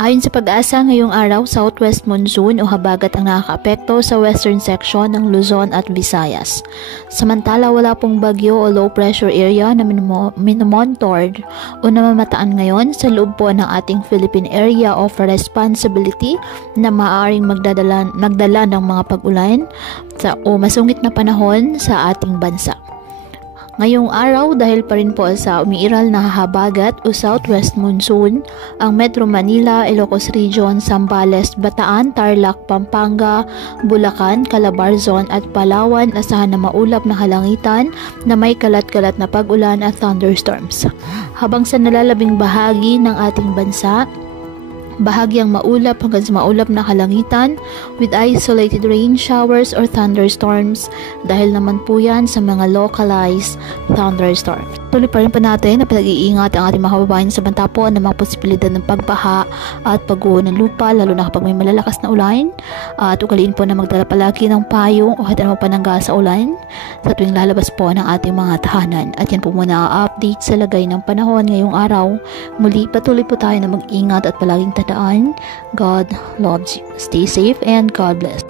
Ayon sa pag-asa, ngayong araw, southwest monsoon o habagat ang nakakaapekto sa western section ng Luzon at Visayas. Samantala, wala pong bagyo o low pressure area na minimonitored o namamataan ngayon sa loob po ng ating Philippine Area of Responsibility na maaaring magdala ng mga pag-ulan o masungit na panahon sa ating bansa. Ngayong araw, dahil pa rin po sa umiiral na habagat o southwest monsoon, ang Metro Manila, Ilocos Region, Zambales, Bataan, Tarlac, Pampanga, Bulacan, Calabarzon at Palawan asahan na maulap na halangitan na may kalat-kalat na pag-ulan at thunderstorms. Habang sa nalalabing bahagi ng ating bansa, bahagyang maulap hanggang sa maulap na kalangitan with isolated rain showers or thunderstorms dahil naman po yan sa mga localized thunderstorms. Tuloy pa rin natin na pinag-iingat ang ating mga kababayan sa banta po ng mga posibilidad ng pagbaha at pagguho ng lupa lalo na kapag may malalakas na ulan at ugaliin po na magdala palagi ng payong o hatan mo panangga sa ulan sa tuwing lalabas po ng ating mga tahanan. At yan po muna ang update sa lagay ng panahon ngayong araw. Muli patuloy po tayo na mag-ingat at palaging tandaan, God loves you. Stay safe and God bless.